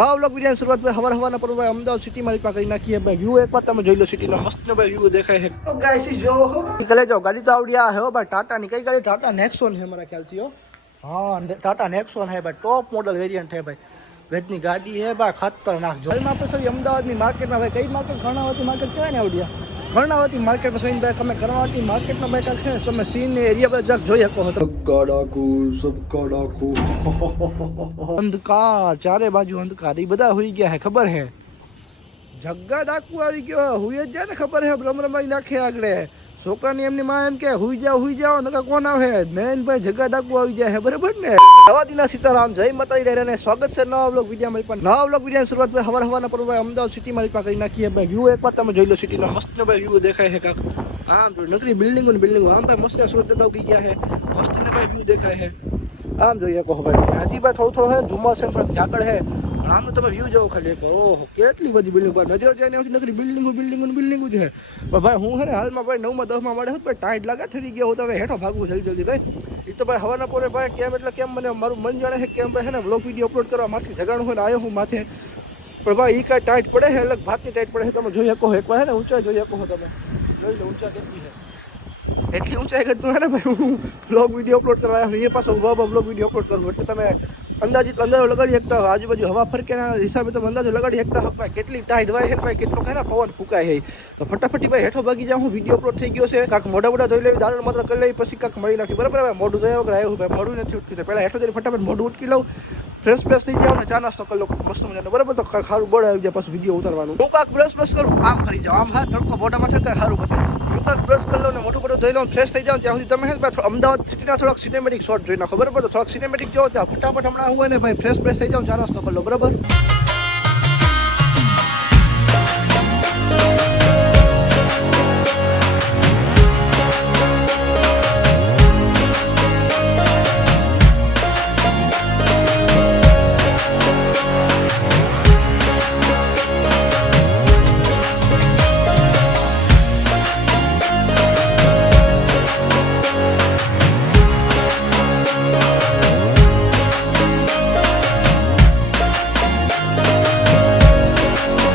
હા વ્લોગ વિડિયોની શરૂઆત ભાઈ હવારના પર ભાઈ અમદાવાદ સિટીમાં કરી નાખીએ ભાઈ વ્યૂ એકવાર તમે જોઈ લો સિટીનો મસ્તનો ભાઈ વ્યૂ દેખાય છે તો ગાઈસ જો નીકળે જાઓ ગાડી તો આવડી આ હે ભાઈ ટાટાની કઈ ગાડી ટાટા નેક્સોન છે મારા ખ્યાલથી હો હા ટાટા નેક્સોન है भाई टॉप मॉडल वेरिएंट है भाई गजनी गाड़ी है भाई खतरनाक जो में આપણે સર અમદાવાદની માર્કેટમાં ભાઈ કઈ માર્કેટ કર્ણાવતી માર્કેટ કહેવાય ને આવડિયા કર્ણાવતી માર્કેટમાં સઈને ભાઈ તમે કર્ણાવતી માર્કેટમાં ભાઈ કાંઈ છે તમે સીન ને એરિયા પર જગ જોઈ શકો તો સબકા ડાકુ અંધકાર ચારે બાજુ અંધકાર એ બધા હોઈ ગયા હે ખબર હે જગ્ગા ડાકુ આવી ગયો હુઈ જ જાય ને ખબર હે બ્રહ્મરમાઈ નાખે આગળ છોકરાની એમની માં એમ કે હુઈ જાઓ નકા કોણ આવે નયન ભાઈ જગ્ગા ડાકુ આવી જાય હે બરાબર ને નવાદીના સીતારામ જય માતાજી રે ને સ્વાગત છે નવા વ્લોગ વિડિયોમાં પણ નવા વ્લોગ વિડિયોની શરૂઆત ભાઈ હવારના પર ભાઈ અમદાવાદ સિટીમાં કરી નાખીએ ભાઈ વ્યૂ એકવાર તમે જોઈ લો સિટીનો મસ્તનો ભાઈ વ્યૂ દેખાય છે કાક આમ જો નકરી બિલ્ડિંગો આમ ભાઈ મસ્ત સુરત ઉગી ગયા છે મસ્તનો ભાઈ વ્યૂ દેખાય છે આમ જોઈએ કહો ભાઈ હાજી ભાઈ થોડું હે ધુમ્મસ છે થોડું ઝાકળ છે આમ તમે વ્યૂ જોવો ખાલી ઓહો કેટલી બધી બિલ્ડિંગ પર નજર જાય ને નકરી બિલ્ડિંગો છે ભાઈ હું છે ને હાલમાં ભાઈ 9માં 10માં મળે હોત ભાઈ ટાઈટ લાગે ઠરી ગયા હું તો હવે હેઠો ભાગવું જલ્દી ભાઈ એ તો ભાઈ હવાના પોરે ભાઈ કેમ એટલે કેમ મને મારું મન જાણે છે કેમ ભાઈ છે ને વ્લોગ વિડીયો અપલોડ કરવા માથે જગાણું હોય ને આવ્યો હું માથે પણ ભાઈ એ કાંઈ ટાઈટ પડે છે અલગ ભાતની ટાઈટ પડે છે તમે જોઈ શકો એકવાર છે ને ઊંચાઈ જોઈ શકો તમે જોઈ લો ઊંચા કેટલી છે એટલી ઊંચાઈ કરતું હે ને ભાઈ હું વ્લોગ વિડીયો અપલોડ કરવા આવ્યો એ પાછો ઉભા વ્લોગ વિડીયો અપલોડ કરવું એટલે તમે અંદાજો લગાડી શકતા આજુબાજુ હવા ફરકેના હિસાબે તમે અંદાજો લગાડી શકતા હો ભાઈ કેટલી ટાઈટ વાય છે ભાઈ કેટલો છે ને પવન ફૂંકાય છે તો ફટાફટી ભાઈ હેઠો ભાગી જાઉં હું વિડીયો અપલોડ થઈ ગયો છે કાંક મોઢા ધોઈ લેવી દાદા માત્ર કરી લેવી પછી કાંક મળી નાખી બરાબર ભાઈ મોઢું ધોયા વગર આવ્યું ભાઈ મોઢું નથી ઉઠકી પહેલાં હેઠો જઈને ફટાફટ મોઢું ઉઠકી લઉં ફ્રેશ થઈ જાવ ને ચા નાસ્તો કરી લો મસ્ત મજાનો બરાબર તો ખારું બળ આવી જાય પાછું વિડીયો ઉતારવાનું હું કાંક બ્રશ કરું આમ ફરી જાઉં આમ હા તડકો મોઢામાં છે કાંઈ સારું બતાવે હું કાંક બ્રશ કરી લઉં ને મોઢું બધું ધોઈ લઉં ફ્રેશ થઈ જાઉં ત્યાં સુધી તમે છે અમદાવાદ સિટીના થોડાક સિનેમેટિક શોટ જોઈ નાખો બરાબર તો થોડાક સિનેમેટિક જો ત્યાં ફટાફટ હમણાં હું ને ભાઈ ફ્રેશ થઈ જાઉં ચા નાસ્તો કરી લો બરાબર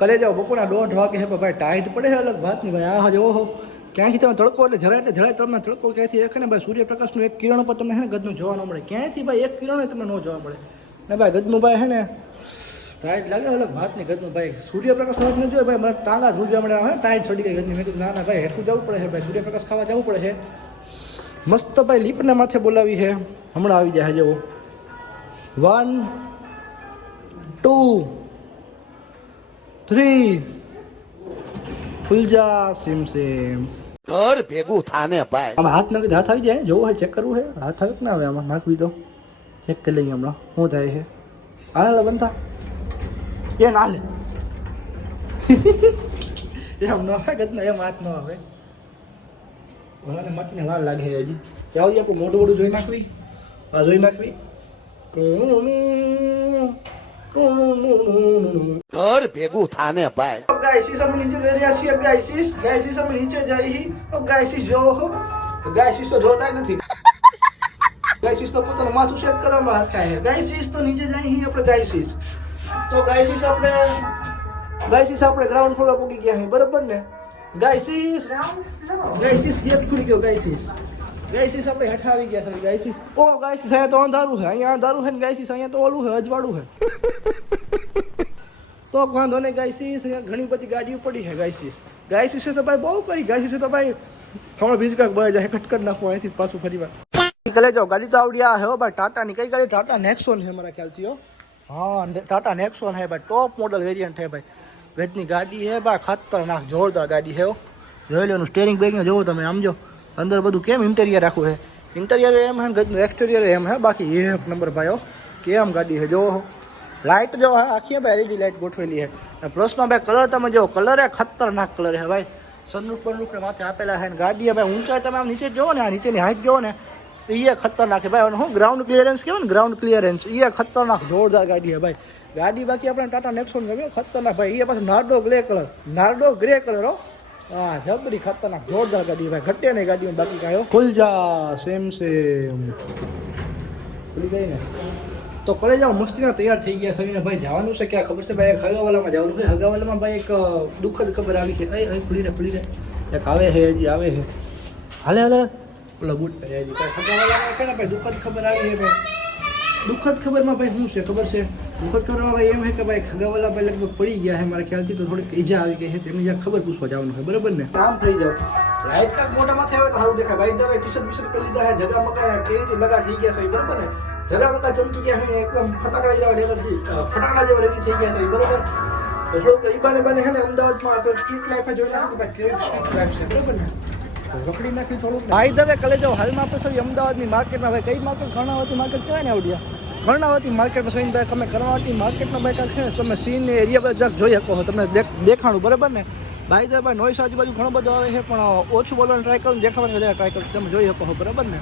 કરે જાઓ બપોરના 1:30 વાગે હે ભાઈ ટાઈટ પડે છે અલગ વાત નહીં ભાઈ આ જો ક્યાંયથી તમે તડકો એટલે જરાય તમને તડકો ક્યાંયથી દેખે ને ભાઈ સૂર્યપ્રકાશનું એક કિરણ પર તમને હે ને ગદનું જોવા ન મળે ક્યાંયથી ભાઈ એક કિરણ તમને ન જોવા મળે ને ભાઈ ગદનું ભાઈ હે ને ટાઈટ લાગે અલગ વાત નહીં ગદનું ભાઈ સૂર્યપ્રકાશ નથી ન જોઈએ ભાઈ મને ટાંગા જોવા મળે હે ટાઈટ ચડી ગઈ ગદની મેં કીધું ના ભાઈ હેઠું જવું પડે છે ભાઈ સૂર્યપ્રકાશ ખાવા જવું પડે છે મસ્ત ભાઈ લીપને માથે બોલાવી છે હમણાં આવી જાય જવો 1 2 3 ફૂલજા સિમ ઘર ભેગું થાને ભાઈ આમાં હાથ નાખી હાથ આવી જાય જોવું હોય ચેક કરવું છે હાથ આવે ના આવે આમાં નાખવી દો ચેક કરી લઈએ હમણાં શું થાય છે હાલ બનતા એ ના લે એમ ન આવે ગતના એમ હાથ ન આવે ભલાને મટને વાર લાગે હજી ત્યાં આપણે મોઢું જોઈ નાખવી આ જોઈ નાખવી ઘર ભેગું થાને ભાઈ ગાઈસીસ અમે નીચે જઈ રહ્યા છીએ ગાઈસીસ અમે નીચે જઈ ગાઈસીસ જો ગાઈસીસ તો જોતા નથી ગાઈસીસ તો પોતાનું માથું સેટ કરવામાં હાથ ખાય ગાઈસીસ તો નીચે જઈ આપણે ગાઈસીસ આપણે ગ્રાઉન્ડ ફ્લોર પહોંચી ગયા છે બરાબર ને ગાઈસીસ ગેટ ખુલી ગયો ગાઈસીસ આપણે હેઠા આવી ગયા છે ગાઈસીસ ઓ ગાઈસીસ અહીંયા તો અંધારું છે અહીંયા અંધારું છે ને ગાઈસીસ અહીંયા તો ઓલું છે અજવાળું છે તો વાંધો નહીં ગાઈસીસ અહીંયા ઘણી બધી ગાડીઓ પડી છે ગાઈસીસ તો ભાઈ બહુ કરી ગાઈસીસ તો ભાઈ હમણાં બીજું કાંઈક બહાર જાય કટકટ નાખો અહીંથી પાછું ફરી વાર નીકળે જાઓ ગાડી તો આવડી આ હે ભાઈ ટાટાની કઈ ગાડી ટાટા નેક્સોન છે મારા ખ્યાલથી હો હા ટાટા નેક્સોન છે ભાઈ ટોપ મોડલ વેરિયન્ટ છે ભાઈ ગજની ગાડી છે ભાઈ ખતરનાક જોરદાર ગાડી છે જોઈ લો સ્ટેરિંગ બેરિંગ જોવો તમે આમ જો અંદર બધું કેમ ઇન્ટેરિયર રાખવું છે ઇન્ટેરિયર એમ હે ગજનું એક્સટેરિયર એમ હે બાકી એક નંબર ભાઈઓ કેમ ગાડી છે જો લાઇટ જો આખી ભાઈ એલઈડી લાઇટ ગોઠવેલી છે પ્લસમાં ભાઈ કલર તમે જો કલર એ ખતરનાક કલર છે ભાઈ સનરૂફ પરરૂફ ને માથે આપેલા છે ગાડી ભાઈ ઊંચાઈ તમે આમ નીચે જોવો ને આ નીચેની હાઈટ જોવો ને તો એ ખતરનાક છે ભાઈ હું ગ્રાઉન્ડ ક્લિયરન્સ કહેવાય ને ગ્રાઉન્ડ ક્લિયરન્સ એ ખતરનાક જોરદાર ગાડી છે ભાઈ ગાડી બાકી આપણે ટાટા નેક્સોન ગમ્યો ખતરનાક ભાઈ એ પાછું નાર્ડો ગ્રે કલર હો હા જબરી ખતરનાક જોરદાર ગાડી ભાઈ ઘટે નહીં ગાડીઓ બાકી કાંઈ ખુલ જા સેમ ખુલી ગઈ ને તો કોલેજ જાઓ મસ્તીના તૈયાર થઈ ગયા સવીને ભાઈ જવાનું છે ક્યાં ખબર છે ભાઈ એક હગાવાલામાં જવાનું છે હગાવાલામાં ભાઈ એક દુઃખદ ખબર આવી છે એ ખુલી રે એક આવે છે હજી આવે છે હાલે ઓલા બૂટ પહેર્યા હજી ભાઈ હગાવાલામાં છે ને ભાઈ દુઃખદ ખબર આવી છે ભાઈ દુઃખદ ખબરમાં ભાઈ શું છે ખબર છે દુઃખદ ખબરમાં ભાઈ એમ છે કે ભાઈ ખગાવાલા ભાઈ લગભગ પડી ગયા છે મારા ખ્યાલથી તો થોડીક ઈજા આવી ગઈ છે તેમની જ્યાં ખબર પૂછવા જવાનું છે બરાબર ને કામ થઈ જાવ લાઈટ કાંક મોટામાંથી આવે તો સારું દેખાય ભાઈ દવે ટી શર્ટ બીશર્ટ પહેરી લીધા છે જગા મકા કેવી રીતે લગા થઈ ગયા છે બરાબર ને જગા મકા ચમકી ગયા છે એકદમ ફટાકડા જેવા એનર્જી ફટાકડા જેવા રેડી થઈ ગયા છે બરાબર થોડુંક ઈ બાને છે ને અમદાવાદમાં તો સ્ટ્રીટ લાઈફ જોઈ નાખી ભાઈ કેવી સ્ટ્રીટ લાઈફ છે બરાબર ને રખડી નાખી થોડુંક ભાઈ દવે કલે જાઓ હાલમાં આપણે સૌ અમદાવાદની માર્કેટમાં ભાઈ કઈ માર્કેટ કર્ણાવતી માર્કેટ કહેવાય ને આવડિયા કર્ણાવતી માર્કેટમાં સહીને ભાઈ તમે કર્ણાવતી માર્કેટમાં ભાઈ કાંઈક છે તમે સીન એરિયા બધા જગ જોઈ શકો છો તમને દેખાણું બરાબર ને ભાઈ તો ભાઈ નોઈસ આજુબાજુ ઘણો બધો આવે છે પણ ઓછું બોલવાનું ટ્રાય કરું દેખાવાની વધારે ટ્રાય કરું તમે જોઈ શકો છો બરાબર ને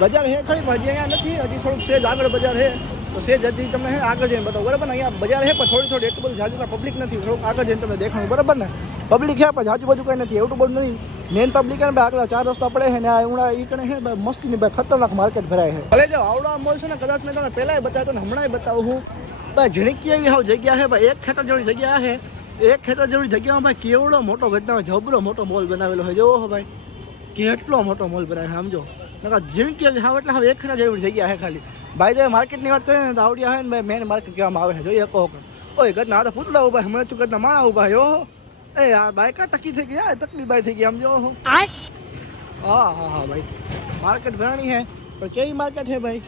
બજાર છે ખરી પણ હજી અહીંયા નથી હજી થોડુંક સેજ આગળ બજાર છે તો સેજ હજી તમને છે આગળ જઈને બતાવો બરાબર ને અહીંયા બજાર છે પણ થોડી એટલું બધું જાજુ પબ્લિક નથી થોડુંક આગળ જઈને તમને દેખાણું બરાબર ને પબ્લિક છે પણ આજુબાજુ કંઈ નથી એટલું બધું નહીં મેન પબ્લિક ને આગળ 4 રસ્તા પડે છે ને આ ઉણા ઈ કણે છે મસ્તી ની ભાઈ ખતરનાક માર્કેટ ભરાય છે ભલે જો આવડા મોલ છે ને કદાચ મેં તમને પહેલાય બતાવ્યો ને હમણાં બતાવું હું ભાઈ ઝીણકી એવી હાવ જગ્યા છે ભાઈ એક ખેતર જેવી જગ્યા છે એક ખેતર જેવી જગ્યામાં ભાઈ કેવડો મોટો ગજના જબરો મોટો મોલ બનાવેલો છે જોવો ભાઈ કેટલો મોટો મોલ બનાવે છે સમજો નકા ઝીણકી એવી હાવ એટલે હવે એક ખેતર જેવી જગ્યા છે ખાલી ભાઈ જો માર્કેટની વાત કરીએ ને તો આવડિયા છે ને મેન માર્કેટ કહેવામાં આવે છે જોઈએ કહો ઓય ગજના આ તો પૂતળા ઉભા હમણાં તું ગજના માણા ઉભા હો એ આ બાઈક ટકી થઈ ગયા તકલી બાઈ થઈ ગયા સમજો હા ભાઈ માર્કેટ ભરાણી છે પણ કેવી માર્કેટ છે ભાઈ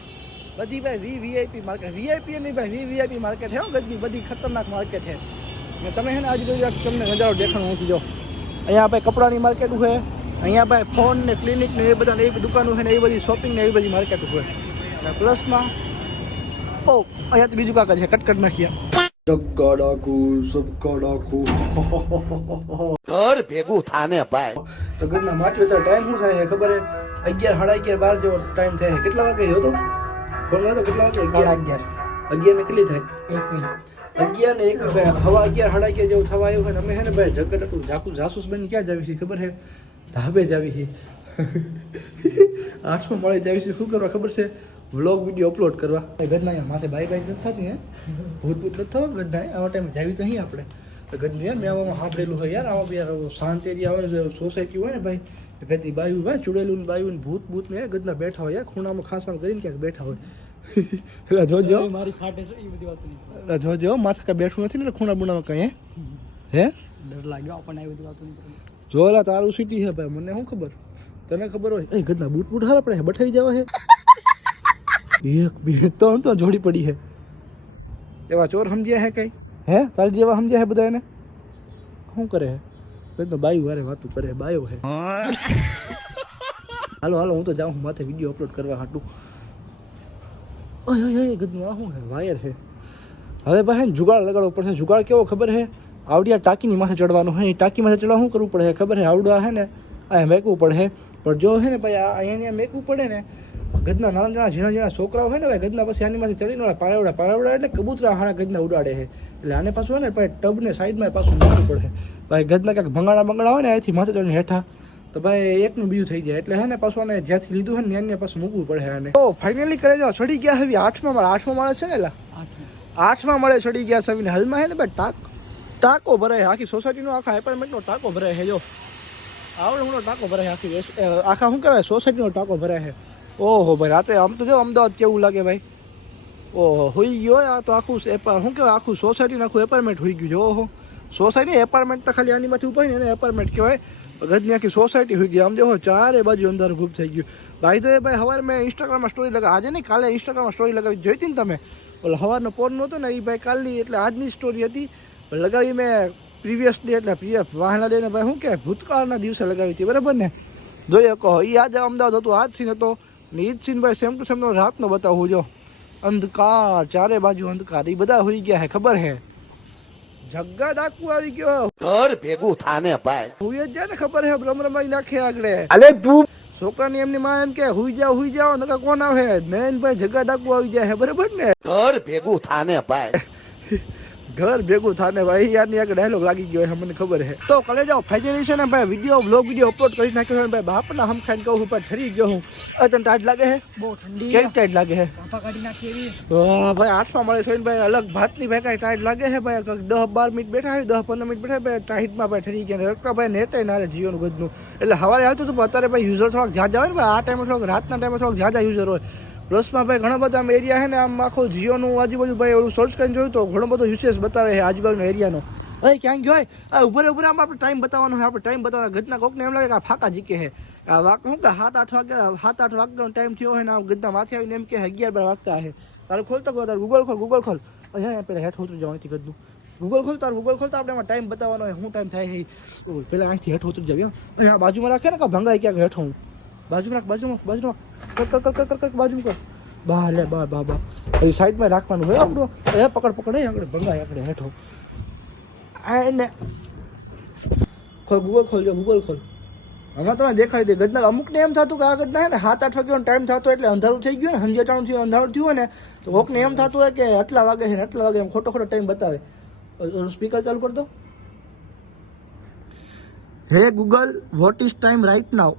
બધી ભાઈ વીઆઈપી માર્કેટ વીઆઈપી નહીં ભાઈ વીઆઈપી માર્કેટ છે ગજની બધી ખતરનાક માર્કેટ છે ને તમે છે ને આજુબાજુ તમને નજારો દેખાણું નથી જો અહીંયા ભાઈ કપડાની માર્કેટ છે અહીંયા ભાઈ ફોન ને ક્લિનિક ને એ બધા એવી દુકાનો છે ને એ બધી શોપિંગ ને એવી બધી માર્કેટ છે અને પ્લસમાં ઓ અહીંયા તો બીજું કાંક છે કટકટ નાખ્યા જગ્ગા ડાકુ સબકા ડાકુ ઘર ભેગું થાને ભાઈ તો ઘરના માટી તો ટાઈમ શું થાય ખબર હે 11 સાડા 11 12 જેવો ટાઈમ થાય કેટલા વાગે ગયો તો ફોન માં તો કેટલા વાગે 11 11 ને કેટલી થાય 11 ને 1 હવા 11 સાડા 11 જેવું થવા આવ્યું છે અમે હે ને ભાઈ જગ્ગા ડાકુ જાસૂસ બની ક્યાં જાવી છે ખબર હે ધાબે જાવી છે 800 મળે જાવી છે શું કરવા ખબર છે વ્લોગ વિડીયો અપલોડ કરવા ગજના અહીંયા માથે બાય નથી થતી હે ભૂત નથી થતો ગજના આવા ટાઈમ જાવી તો અહીં આપણે ગજનું યાર મેં આવામાં સાંભળેલું હોય યાર આવા યાર શાંત એરિયા હોય સોસાયટી હોય ને ભાઈ ગજની બાયું ભાઈ ચૂડેલું બાયું ભૂત ને ગજના બેઠા હોય યાર ખૂણામાં ખાસામાં કરીને ક્યાંક બેઠા હોય એટલે જોજો મારી ફાટે છે એ બધી વાત નહીં જોજો માથે કાંઈ બેઠું નથી ને ખૂણા બુણામાં કઈ હે ડર લાગ્યો આપણને આવી બધી વાતો નહીં જોયેલા તારું સિટી છે ભાઈ મને શું ખબર તને ખબર હોય એ ગજના બૂટ હારા પડે બઠાઈ જવા હે એક બે તો જોડી પડી છે એવા ચોર સમજ્યા હે કઈ હે તારી જેવા સમજ્યા હે બધા એને શું કરે હે તો બાયું વારે વાતું કરે બાયો હે હાલો હું તો જાઉં માથે વિડીયો અપલોડ કરવા હાટું ઓય ગદનું આ શું હે વાયર હે હવે ભાઈ જુગાડ લગાડવો પડશે જુગાડ કેવો ખબર હે આવડિયા ટાંકીની માથે ચડવાનું હે ટાંકી માથે ચડવા શું કરવું પડે ખબર હે આવડા હે ને આ મેકવું પડે પણ જો હે ને ભાઈ અહીંયા મેકવું પડે ને ગદના નાના ઝીણા છોકરાઓ હોય ને ભાઈ ગદના પછી આની માંથી ચડીને પારાવડા એટલે કબૂતરા હાણા ગદના ઉડાડે છે એટલે આને પાછું હોય ને ભાઈ ટબને સાઈડમાં પાછું મૂકવું પડે ભાઈ ગદના ક્યાંક ભંગાણા હોય ને અહીંથી માથે ચડીને હેઠા તો ભાઈ એકનું બીજું થઈ જાય એટલે હે ને પાછું આને જ્યાંથી લીધું હોય ને એને પાછું મૂકવું પડે આને તો ફાઇનલી કરે જાઓ ચડી ગયા હવે 8માં મળે છે ને એલા 8માં મળે ચડી ગયા છે હાલમાં હે ને ભાઈ ટાંકો ભરાય આખી સોસાયટીનો આખા એપાર્ટમેન્ટનો ટાંકો ભરાય છે જો આવડો મોટો ટાંકો ભરાય આખા શું કહેવાય સોસાયટીનો ટાંકો ભરાય છે ઓહો ભાઈ રાતે આમ તો જો અમદાવાદ કેવું લાગે ભાઈ ઓહો હોઈ ગયો આ તો આખું શું કહેવાય આખું સોસાયટીનું આખું એપાર્ટમેન્ટ હોઈ ગયું છે ઓહો સોસાયટી એપાર્ટમેન્ટ તો ખાલી આનીમાંથી ઉભા ને એને એપાર્ટમેન્ટ કહેવાય ગજની આખી સોસાયટી હોઈ ગઈ આમ જો ચારે બાજુ અંધારું ખૂબ થઈ ગયું ભાઈ તો ભાઈ સવારે મેં ઇન્સ્ટાગ્રામમાં સ્ટોરી લગાવી આજે નહીં કાલે ઇન્સ્ટાગ્રામમાં સ્ટોરી લગાવી જોઈતી ને તમે ઓલો સવારનો પોર નહોતો ને એ ભાઈ કાલની એટલે આજની સ્ટોરી હતી લગાવી મેં પ્રીવિયસ ડે એટલે વાહના ડે ને ભાઈ શું કહેવાય ભૂતકાળના દિવસે લગાવી હતી બરાબર ને જોઈએ કહો એ આજે અમદાવાદ હતું આજ સીન હતો ને ઈ જ સીન ભાઈ સેમ ટુ સેમ રાતનો બતાવું જો અંધકાર ચારે બાજુ અંધકાર એ બધા હોઈ ગયા હે ખબર હે જગ્ગા ડાકુ આવી ગયો ઘર ભેગું થાને ભાઈ હુઈ જ જાય ને ખબર હે રમરમાઈ નાખે આગળ અલે તું છોકરાની એમની માં એમ કે હુઈ જાઓ નકા કોણ આવે નયન ભાઈ જગ્ગા ડાકુ આવી જાય હે બરાબર ને ઘર ભેગું થાને ભાઈ ઘર ભેગું થાને ભાઈ યારની આગળ ડાયલોગ લાગી ગયો છે મને ખબર છે તો કલે જાઓ ફાઇનલી છે ને ભાઈ વ્લોગ વિડીયો અપલોડ કરી નાખ્યો છે ભાઈ બાપના હમ ખાઈને કહું પણ ઠરી ગયો હું તને ટાઈટ લાગે છે બહુ ઠંડી કેવી ટાઈટ લાગે છે કાઢી નાખી એવી ભાઈ 8માં મળે છે ભાઈ અલગ ભાતની ભાઈ કાંઈ ટાઈટ લાગે છે ભાઈ 10-12 મિનિટ બેઠા હોય 10-15 મિનિટ બેઠા ભાઈ ટાઈટમાં ભાઈ ઠરી ગયા રખતા ભાઈ નેટ ના હાલે જીઓનું ગજનું એટલે સવારે આવતું હતું અત્યારે ભાઈ યુઝર થોડાક જાજા હોય ને ભાઈ આ ટાઈમે થોડાક રાતના ટાઈમે થોડાક જાજા યુઝર હોય પ્લસમાં ભાઈ ઘણા બધા આમ એરિયા છે ને આમ આખો જીઓનું આજુબાજુ ભાઈ ઓલું સર્ચ કરીને જોયું તો ઘણો બધો યુસેજ બતાવે છે આજુબાજુનો એરિયાનો ભાઈ ક્યાંક ગયો હોય આ ઉપર આમ આપણે ટાઈમ બતાવવાનો હોય આપણે ટાઈમ બતાવવાનો ગજના કોકને એમ લાગે કે આ ફાકા જીકે છે આ વાક શું કે 7-8 વાગ્યાનો ટાઈમ થયો હોય ને આ ગજના માથે આવીને એમ કે 11-12 વાગતા છે તારે ખોલતો ગયો તારે ગૂગલ ખોલ અહીંયા પેલા હેઠ ઉતરી જાવ અહીંથી ગજનું ગૂગલ ખોલતા આપણે એમાં ટાઈમ બતાવવાનો હોય શું ટાઈમ થાય છે પેલા અહીંથી હેઠ ઉતરી જાવ અહીંયા બાજુમાં રાખે ને કે ભંગાઈ ક્યાંક હેઠો હું બાજુમાં કર બાજુમાં કર બા લે બા એ સાઈડમાં રાખવાનું હોય આપણું એ પકડ આગળ ભંગાય આગળ હેઠો એને ખોલ ગૂગલ ખોલ આમાં તમે દેખાડી દે ગજના અમુકને એમ થતું કે આ ગજના હે ને 7-8 વાગ્યાનો ટાઈમ થતો એટલે અંધારું થઈ ગયું ને સંજેટાણું થયું અંધારું થયું હોય ને તો કોકને એમ થતું હોય કે આટલા વાગે છે ને આટલા વાગે એમ ખોટો ટાઈમ બતાવે સ્પીકર ચાલુ કરી દો હે Google what is time right now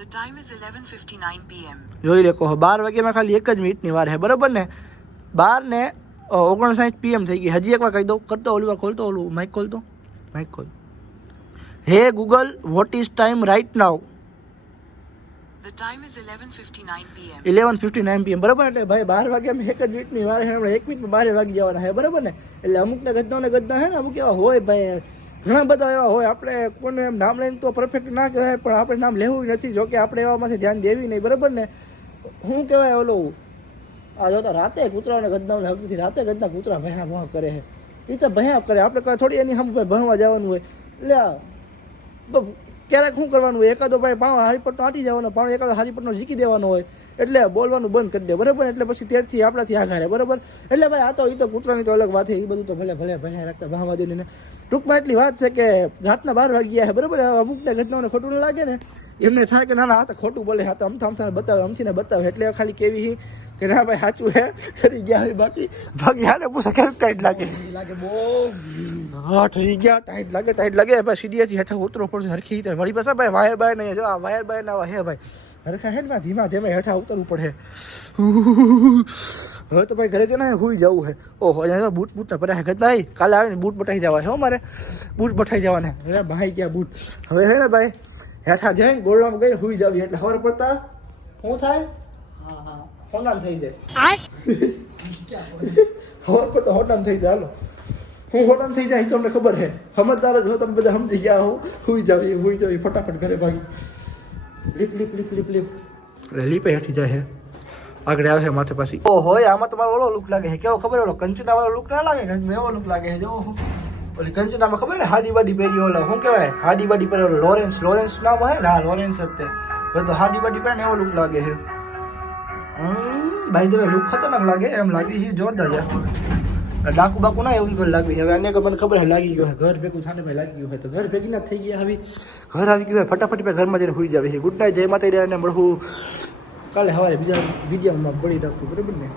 The time is 11:59 p.m. જોઈ લે કહો 12 વાગ્યામાં ખાલી 1 જ મિનિટની વાર છે બરાબર ને 12:59 PM થઈ ગઈ હજી એકવાર કહી દઉં કરતો ઓલી વાર ખોલતો ઓલું માઇક ખોલ હે Google what is time right now The time is 11:59 p.m. 11:59 PM બરાબર એટલે ભાઈ 12 વાગ્યામાં 1 જ મિનિટની વાર છે હમણાં 1 મિનિટમાં 12 વાગી જવાના છે બરાબર ને એટલે અમુકને ગજના છે ને અમુક એવા હોય ભાઈ ઘણા બધા એવા હોય આપણે કોઈને એમ નામ લઈને તો પરફેક્ટ ના કહેવાય પણ આપણે નામ લેવું નથી જોકે આપણે એવામાંથી ધ્યાન દેવી નહીં બરાબર ને શું કહેવાય ઓલું આ જોતા રાતે કૂતરાઓને ગજનાઓને હકથી રાતે ગજના કૂતરા ભયા કરે છે એ તો ભયા કરે આપણે કાંઈ થોડી એની સામે ભણવા જવાનું હોય એટલે ક્યારેક શું કરવાનું હોય એકાદો ભાઈ પાણો હારીપટનો આંટી જવાનો પાણો એકાદો હારીપટનો ઝીકી દેવાનો હોય એટલે બોલવાનું બંધ કરી દે બરાબર એટલે પછી તેરથી આપણાથી આઘારે બરાબર એટલે ભાઈ આ તો એ તો કૂતરાની તો અલગ વાત છે એ બધું તો ભલે ભયા રાખતા ભાવવા દઈને ટૂંકમાં એટલી વાત છે કે રાતના 12 વાગ્યા છે બરાબર અમુકને ઘટનાઓને ખોટું ન લાગે ને એમને થાય કે ના આ તો ખોટું બોલે હા તો અમથાને બતાવે એટલે ખાલી કેવી કે ના ભાઈ સાચું હે ઠરી ગયા હોય બાકી હાલે પૂછે ક્યારે ટાઈટ લાગે બહુ હા ઠરી ગયા ટાઈટ લાગે ભાઈ સીડીએથી હેઠળ ઉતરવો પડશે હરખી રીતે વળી પાસે ભાઈ વાયર બાય નહીં જો આ વાયર બાય ના હે ભાઈ હરખા હે ને ધીમા હેઠા ઉતરવું પડે હવે તો ભાઈ ઘરે જો ને હુઈ જવું છે ઓહો અહીંયા બૂટ ના પડ્યા ગતા કાલે આવીને બૂટ બટાઈ જવા છે મારે બૂટ બટાઈ જવાના અરે ભાઈ ગયા બૂટ હવે હે ને ભાઈ હેઠા જઈને ગોળવામાં ગઈને હુઈ જવી એટલે ખબર પડતા શું થાય હા હોનાન થઈ જાય ખબર પડતા હોનાન થઈ જાય હાલો હું હોનાન થઈ જાય તમને ખબર છે સમજદાર જ હો તમે બધા સમજી ગયા હું હુઈ જવી ફટાફટ ઘરે ભાગી લીપ લીપે હેઠી જાય છે આગળ આવે છે માથે પાછી ઓ હોય આમાં તમારો ઓલો લુક લાગે છે કેવો ખબર ઓલો કંચના વાળો લુક ના લાગે એવો લુક લાગે છે જો ઓલી કંચનામાં ખબર ને હાડી બાડી પહેરી ઓલો શું કહેવાય હાડી બાડી પહેરી ઓલો લોરેન્સ નામ હે ને હા લોરેન્સ જ તે તો હાડી બાડી પહેરે એવો લુક લાગે છે ભાઈ તમે લુક ખતરનાક લાગે એમ લાગી છે જોરદાર છે ડાકુ બાકુ ના એવું કોઈ લાગી હવે અન્ય મને ખબર લાગી ગયો ઘર ભેગું થાને ભાઈ લાગી ગયું હોય તો ઘર ભેગી ના થઈ ગયા હવે ઘર આવી ગયું ફટાફટ ઘરમાં જઈને સુઈ જાવે છે ગુડ નાઇટ જય માતા મળવું કાલે સવારે બીજા વિડીયોમાં પડી રાખવું બરાબર ને